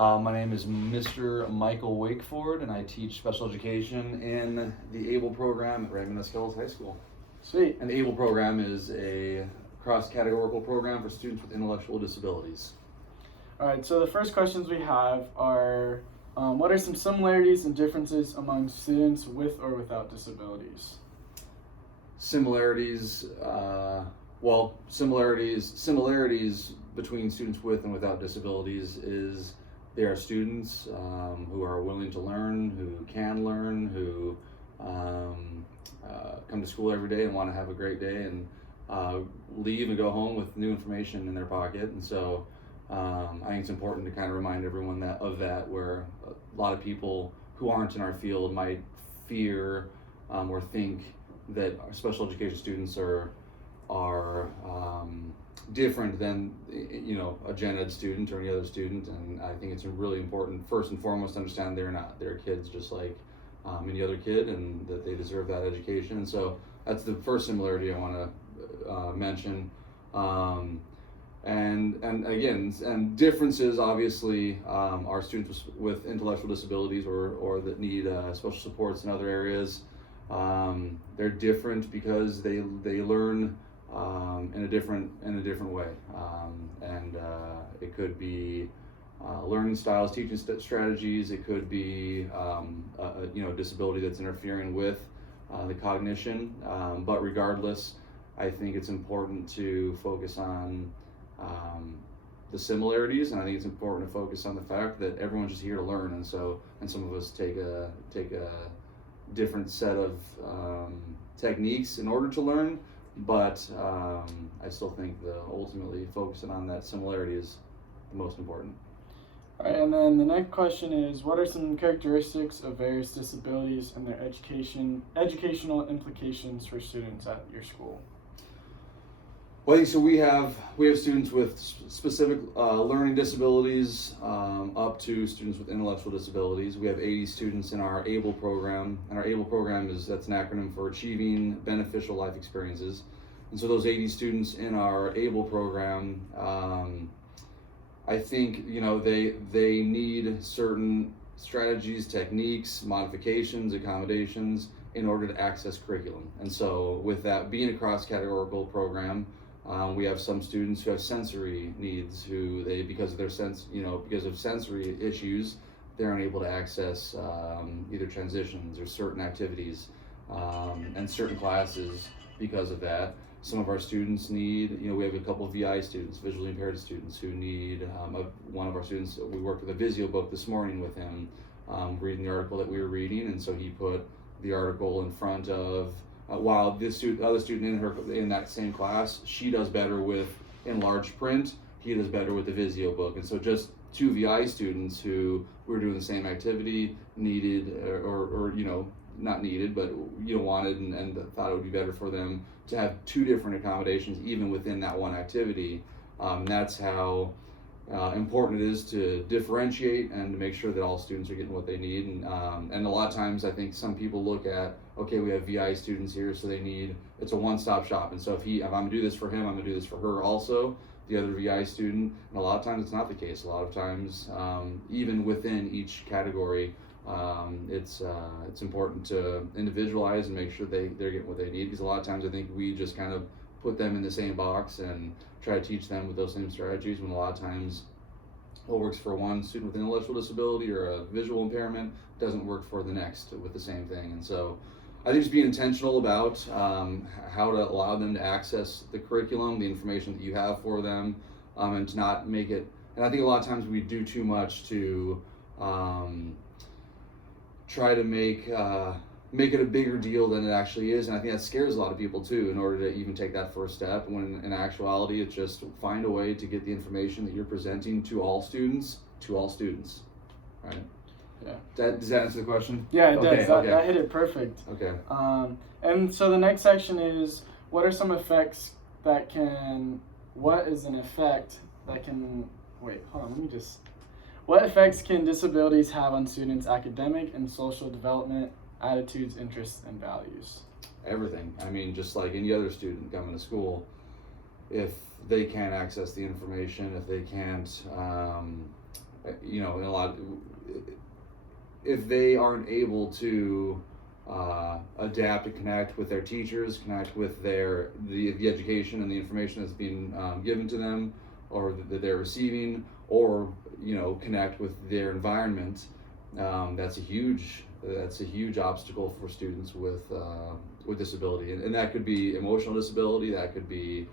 My name is Mr. Michael Wakeford, and I teach special education in the ABLE program at Raymond Escaldes High School. Sweet. And the ABLE program is a cross-categorical program for students with intellectual disabilities. All right, so the first questions we have are, what are some similarities and differences among students with or without disabilities? Similarities between students with and without disabilities is they are students who are willing to learn, who can learn, who come to school every day and want to have a great day and leave and go home with new information in their pocket. And so I think it's important to kind of remind everyone of that, where a lot of people who aren't in our field might fear or think that our special education students are different than a gen ed student or any other student. And I think it's really important, first and foremost, to understand they're not. They're kids just like any other kid, and that they deserve that education. And so that's the first similarity I want to mention. And differences, obviously, are students with intellectual disabilities or that need special supports in other areas. They're different because they learn in a different way, and it could be learning styles, teaching strategies. It could be a disability that's interfering with the cognition. But regardless, I think it's important to focus on the similarities, and I think it's important to focus on the fact that everyone's just here to learn, and some of us take a different set of techniques in order to learn, but I still think ultimately focusing on that similarity is the most important. All right, and then the next question is, what are some characteristics of various disabilities and their educational implications for students at your school? Well, so we have students with specific learning disabilities up to students with intellectual disabilities. We have 80 students in our ABLE program, and our ABLE program that's an acronym for Achieving Beneficial Life Experiences. And so those 80 students in our ABLE program, I think they need certain strategies, techniques, modifications, accommodations in order to access curriculum. And so with that being a cross-categorical program, we have some students who have sensory needs, because of sensory issues, they're unable to access either transitions or certain activities and certain classes because of that. Some of our students need, we have a couple of VI students, visually impaired students, who need, one of our students, we worked with a Visio book this morning with him, reading the article that we were reading, and so he put the article in front of, while this other student in that same class, she does better with enlarged print, he does better with the Visio book. And so just two VI students who were doing the same activity needed, or not needed, but wanted and thought it would be better for them to have two different accommodations even within that one activity. That's how important it is to differentiate and to make sure that all students are getting what they need. And a lot of times I think some people look at, okay, we have VI students here, so it's a one-stop shop. And so if I'm gonna do this for him, I'm gonna do this for her also, the other VI student. And a lot of times it's not the case. A lot of times, even within each category, it's important to individualize and make sure they're getting what they need, because a lot of times I think we just kind of put them in the same box and try to teach them with those same strategies, when a lot of times what works for one student with intellectual disability or a visual impairment doesn't work for the next with the same thing. And so I think just being intentional about how to allow them to access the curriculum, the information that you have for them, and to not make it, and I think a lot of times we do too much to try to make it a bigger deal than it actually is, and I think that scares a lot of people too, in order to even take that first step, when in actuality it's just find a way to get the information that you're presenting to all students, right? Yeah. Does that answer the question? Yeah, it does. That hit it perfect. Okay. And so the next section is, what is an effect that can, what effects can disabilities have on students' academic and social development, attitudes, interests, and values? Everything. I mean, just like any other student coming to school, if they can't access the information, if they can't you know, in a lot, if they aren't able to adapt and connect with their teachers, connect with the education and the information that's being given to them, or that they're receiving, or you know, connect with their environment, that's a huge obstacle for students with disability, and that could be emotional disability, that could be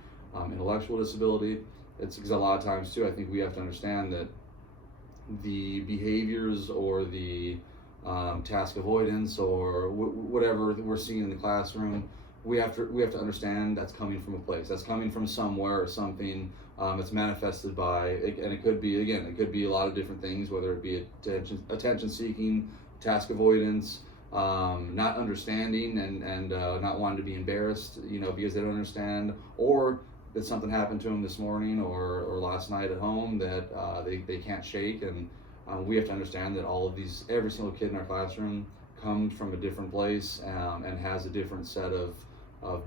intellectual disability. It's because a lot of times too, I think we have to understand that the behaviors or the task avoidance or whatever that we're seeing in the classroom, we have to understand that's coming from a place, that's coming from somewhere or something. It's manifested by, and it could be a lot of different things, whether it be attention seeking, task avoidance, not understanding and not wanting to be embarrassed, you know, because they don't understand, or that something happened to them this morning or last night at home that they can't shake. And we have to understand that every single kid in our classroom comes from a different place and has a different set of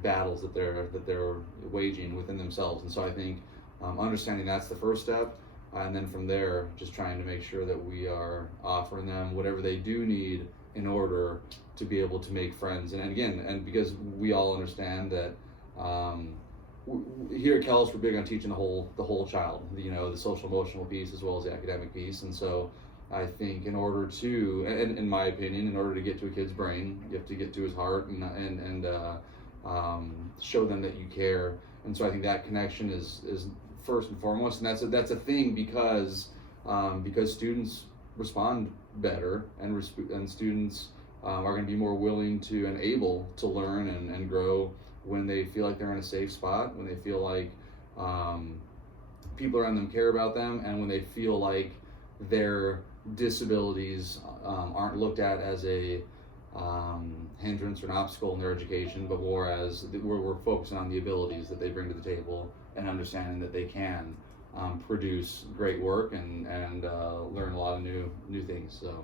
battles that they're waging within themselves. And so I think understanding that's the first step, and then from there, just trying to make sure that we are offering them whatever they do need in order to be able to make friends. And because we all understand that here at Kellis, we're big on teaching the whole child, you know, the social emotional piece as well as the academic piece. And so I think in order to, and in my opinion, in order to get to a kid's brain, you have to get to his heart and show them that you care. And so I think that connection is first and foremost, and that's a thing because students respond better, and students are going to be more willing to and able to learn and grow when they feel like they're in a safe spot, when they feel like people around them care about them, and when they feel like their disabilities aren't looked at as a hindrance or an obstacle in their education, but more as we're focusing on the abilities that they bring to the table and understanding that they can produce great work and learn a lot of new things. So.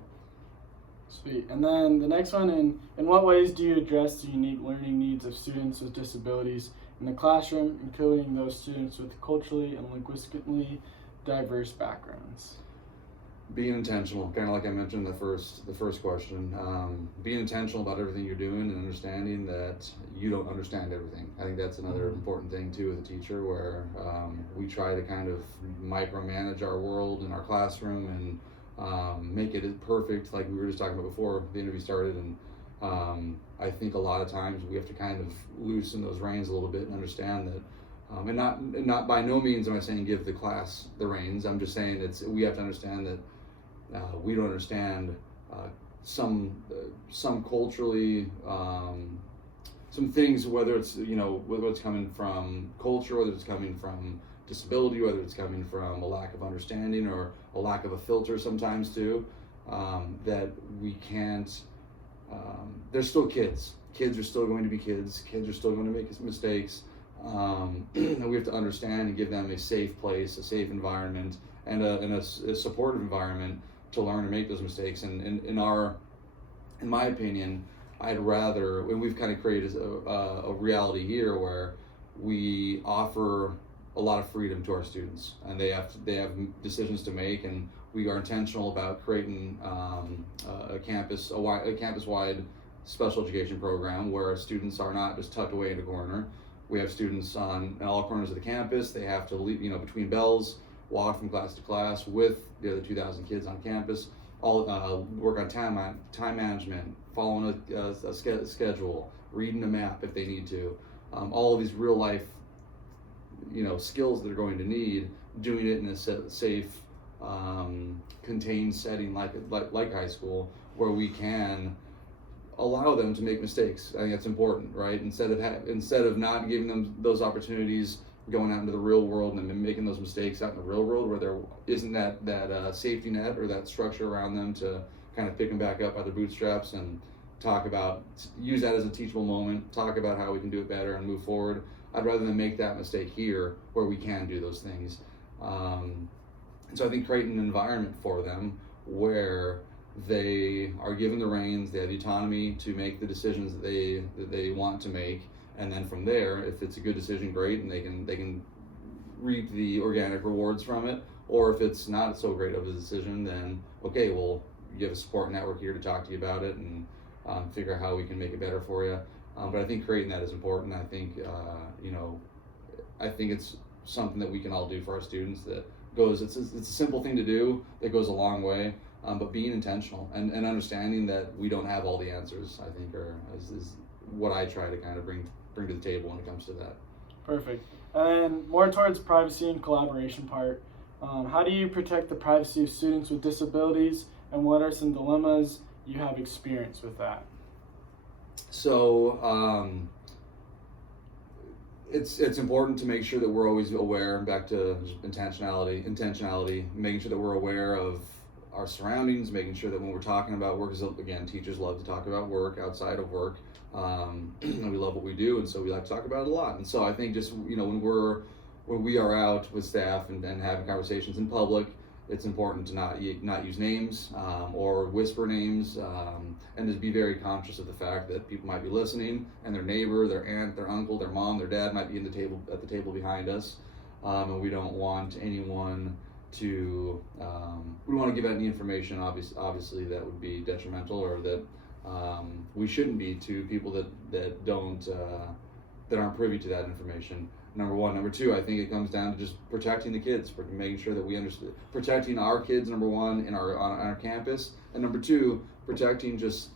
Sweet. And then the next one, in what ways do you address the unique learning needs of students with disabilities in the classroom, including those students with culturally and linguistically diverse backgrounds? Being intentional, kind of like I mentioned in the first question. Being intentional about everything you're doing and understanding that you don't understand everything. I think that's another important thing too with a teacher, where we try to kind of micromanage our world in our classroom and make it perfect, like we were just talking about before the interview started. And I think a lot of times we have to kind of loosen those reins a little bit and understand that, and not by no means am I saying give the class the reins. I'm just saying we have to understand that we don't understand some culturally some things, whether it's whether it's coming from culture, whether it's coming from disability, whether it's coming from a lack of understanding or a lack of a filter sometimes too, that we can't, they're still kids. Kids are still going to be kids. Kids are still going to make mistakes. And we have to understand and give them a safe place, a safe environment, and a supportive environment to learn and make those mistakes. And in my opinion, I'd rather, and we've kind of created a reality here where we offer a lot of freedom to our students, and they have decisions to make, and we are intentional about creating a campus-wide special education program where our students are not just tucked away in a corner. We have students on all corners of the campus. They have to leave, between bells, walk from class to class with the other 2,000 kids on campus. All work on time management, following a schedule, reading a map if they need to. All of these real life skills that they're going to need, doing it in a safe, contained setting like high school, where we can allow them to make mistakes. I think that's important, right? Instead of not giving them those opportunities, going out into the real world and then making those mistakes out in the real world where there isn't that safety net or that structure around them to kind of pick them back up by their bootstraps and use that as a teachable moment, talk about how we can do it better and move forward. I'd rather than make that mistake here where we can do those things. And so I think creating an environment for them where they are given the reins, they have the autonomy to make the decisions that they want to make, and then from there, if it's a good decision, great, and they can reap the organic rewards from it. Or if it's not so great of a decision, then okay, well, you have a support network here to talk to you about it and figure out how we can make it better for you. But I think creating that is important. I think I think it's something that we can all do for our students that goes. It's a simple thing to do that goes a long way. But being intentional and understanding that we don't have all the answers, I think, is what I try to kind of bring to the table when it comes to that. Perfect. And more towards privacy and collaboration part. How do you protect the privacy of students with disabilities, and what are some dilemmas you have experienced with that? So it's important to make sure that we're always aware. Back to intentionality, making sure that we're aware of our surroundings, making sure that when we're talking about work, because again, teachers love to talk about work outside of work, and we love what we do, and so we like to talk about it a lot. And so I think just when we are out with staff and having conversations in public, it's important to not use names or whisper names, and to be very conscious of the fact that people might be listening, and their neighbor, their aunt, their uncle, their mom, their dad might be at the table behind us, and we don't want anyone to we don't want to give out any information obviously that would be detrimental, or that we shouldn't be, to people that don't that aren't privy to that information. Number one. Number two, I think it comes down to just protecting the kids, making sure that we understand, protecting our kids, number one, on our campus, and number two, protecting just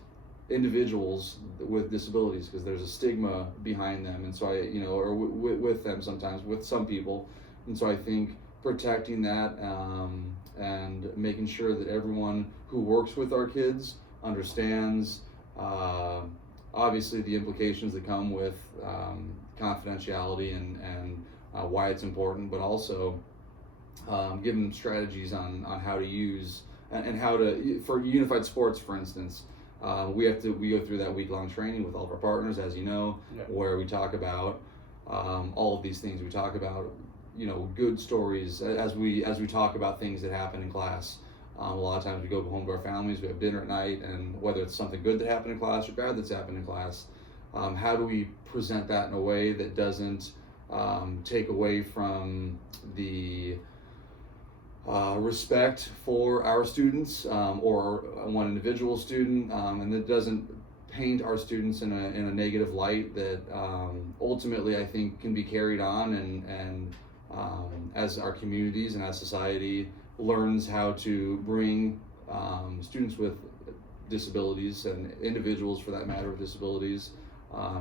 individuals with disabilities, because there's a stigma behind them, and so or with them sometimes, with some people, and so I think protecting that and making sure that everyone who works with our kids understands obviously the implications that come with confidentiality and why it's important, but also give them strategies on how to use and how to, for unified sports, for instance, we go through that week-long training with all of our partners, as you know, where we talk about all of these things. We talk about good stories as we talk about things that happen in class. A lot of times we go home to our families, we have dinner at night, and whether it's something good that happened in class or bad that's happened in class, how do we present that in a way that doesn't take away from the respect for our students or one individual student, and that doesn't paint our students in a negative light that ultimately I think can be carried on and as our communities and as society learns how to bring students with disabilities, and individuals for that matter with disabilities,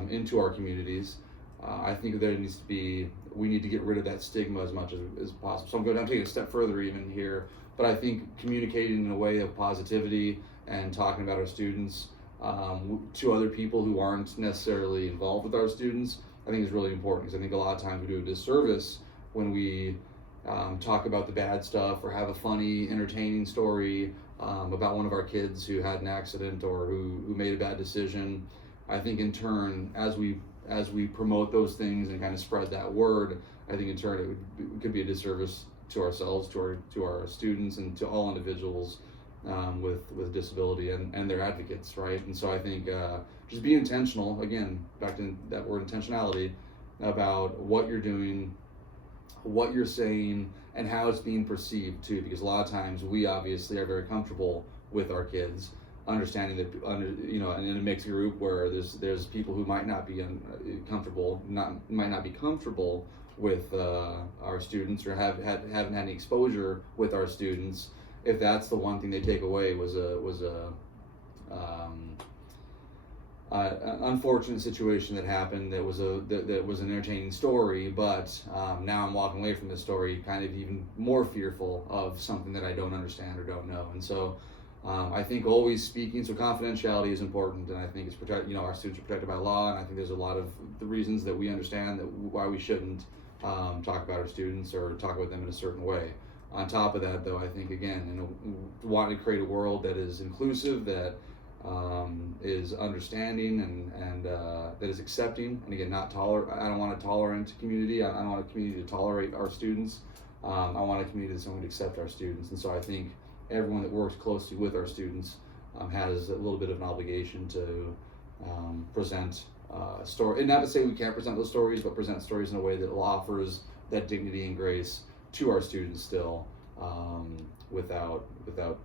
into our communities. I think we need to get rid of that stigma as much as possible. So I'm taking a step further even here, but I think communicating in a way of positivity and talking about our students to other people who aren't necessarily involved with our students, I think is really important, because I think a lot of times we do a disservice when we talk about the bad stuff or have a funny, entertaining story about one of our kids who had an accident or who made a bad decision. I think in turn, as we promote those things and kind of spread that word, I think in turn it could be a disservice to ourselves, to our students, and to all individuals with disability and their advocates, right? And so I think just be intentional, again, back to that word intentionality, about what you're doing, what you're saying, and how it's being perceived too, because a lot of times we obviously are very comfortable with our kids, understanding that and in a mixed group where there's people who might not be comfortable with our students, or haven't had any exposure with our students. If that's the one thing they take away was an unfortunate situation that happened, that was an entertaining story, but now I'm walking away from this story kind of even more fearful of something that I don't understand or don't know. And so I think always speaking, so confidentiality is important, and I think it's our students are protected by law, and I think there's a lot of the reasons that we understand that why we shouldn't talk about our students or talk about them in a certain way. On top of that, though, I think again, wanting to create a world that is inclusive, that is understanding, and that is accepting, and again, not tolerant. I don't want a tolerant community. I don't want a community to tolerate our students. I want a community that's going to accept our students. And so I think everyone that works closely with our students has a little bit of an obligation to present story, and not to say we can't present those stories, but present stories in a way that offers that dignity and grace to our students still, without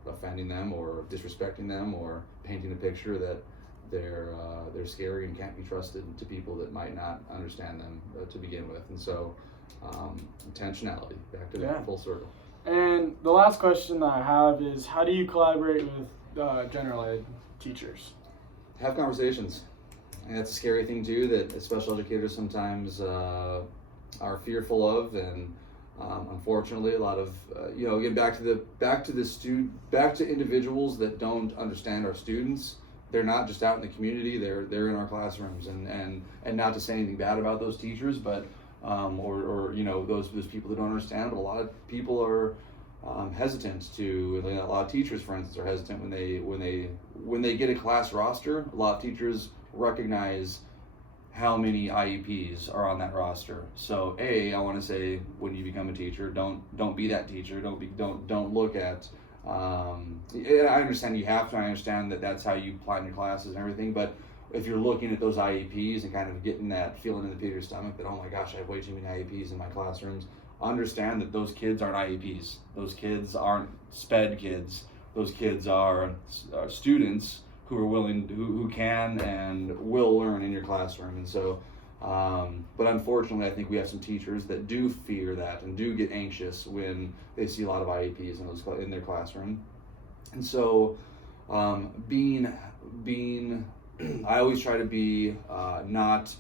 offending them or disrespecting them or painting a picture that they're scary and can't be trusted to people that might not understand them to begin with. And so intentionality, back to that full circle. And the last question that I have is, how do you collaborate with general ed teachers? Have conversations. And that's a scary thing too, that special educators sometimes are fearful of, and unfortunately a lot of again, back to individuals that don't understand our students. They're not just out in the community, they're in our classrooms, and not to say anything bad about those teachers, but or those people that don't understand, but a lot of people are hesitant to. A lot of teachers, for instance, are hesitant when they get a class roster. A lot of teachers recognize how many IEPs are on that roster. So I want to say, when you become a teacher, don't be that teacher. Don't look at. I understand you have to. I understand that that's how you plan your classes and everything. But if you're looking at those IEPs and kind of getting that feeling in the pit of your stomach that, oh my gosh, I have way too many IEPs in my classrooms, understand that those kids aren't IEPs. Those kids aren't SPED kids. Those kids are students who are willing, who can and will learn in your classroom. And so, but unfortunately, I think we have some teachers that do fear that and do get anxious when they see a lot of IEPs in their classroom. And so, I always try to be not,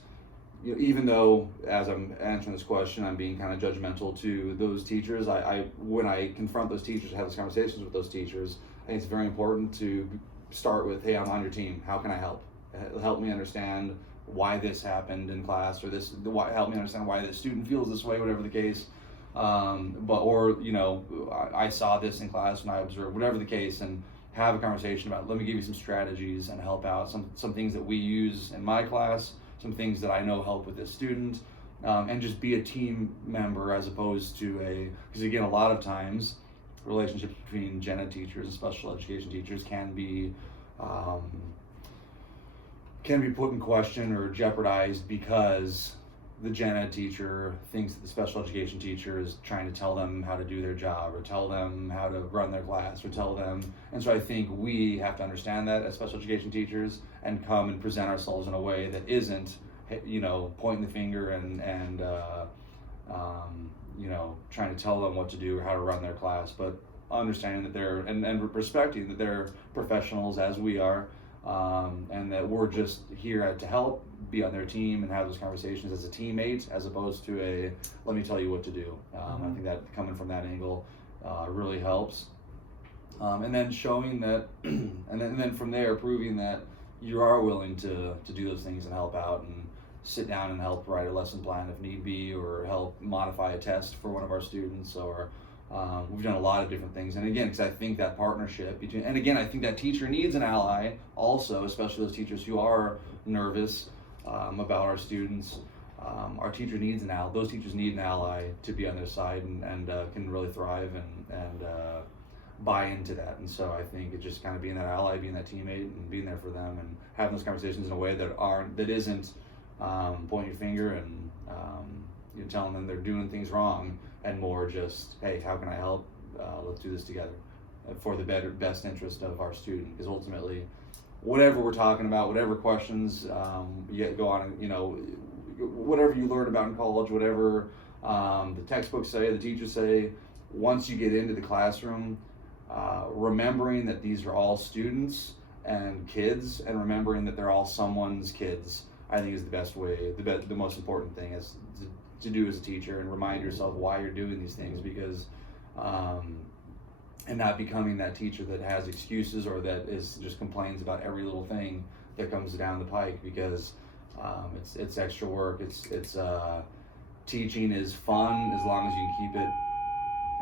even though as I'm answering this question, I'm being kind of judgmental to those teachers. When I confront those teachers, have those conversations with those teachers, I think it's very important to start with, hey, I'm on your team. How can I help? Help me understand why this happened in class, or help me understand why this student feels this way, whatever the case. I saw this in class and I observed, whatever the case, and have a conversation about, let me give you some strategies and help out some things that we use in my class, some things that I know help with this student, and just be a team member as opposed to because again, a lot of times relationships between gen ed teachers and special education teachers can be put in question or jeopardized because the gen ed teacher thinks that the special education teacher is trying to tell them how to do their job or tell them how to run their class or tell them. And so I think we have to understand that as special education teachers and come and present ourselves in a way that isn't, pointing the finger and trying to tell them what to do or how to run their class, but understanding that they're and respecting that they're professionals as we are, and that we're just here to help, be on their team, and have those conversations as a teammate as opposed to let me tell you what to do. I think that coming from that angle really helps, and then showing that, and then from there proving that you are willing to do those things and help out and sit down and help write a lesson plan if need be, or help modify a test for one of our students, or we've done a lot of different things. And again, because I think that partnership between, and again, I think that teacher needs an ally also, especially those teachers who are nervous about our students. Our teacher needs those teachers need an ally to be on their side and can really thrive and buy into that. And so I think it's just kind of being that ally, being that teammate, and being there for them, and having those conversations in a way that isn't pointing your finger and telling them they're doing things wrong, and more just, hey, how can I help? Let's do this together for the best interest of our student. Because ultimately, whatever we're talking about, whatever questions go on, whatever you learn about in college, whatever the textbooks say, the teachers say, once you get into the classroom, remembering that these are all students and kids, and remembering that they're all someone's kids, I think is the best way, the most important thing is to do as a teacher, and remind yourself why you're doing these things, because and not becoming that teacher that has excuses or that is just complains about every little thing that comes down the pike, because it's extra work. It's teaching is fun as long as you can keep it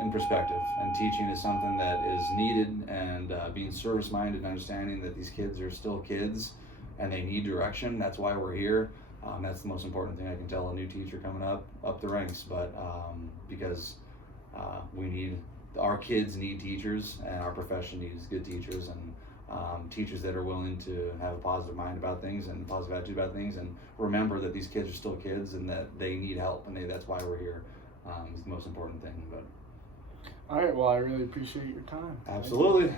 in perspective, and teaching is something that is needed, and being service minded and understanding that these kids are still kids and they need direction. That's why we're here. That's the most important thing I can tell a new teacher coming up the ranks, but because our kids need teachers, and our profession needs good teachers, and teachers that are willing to have a positive mind about things and a positive attitude about things, and remember that these kids are still kids and that they need help, and that's why we're here. is the most important thing. But All right, well, I really appreciate your time. absolutely.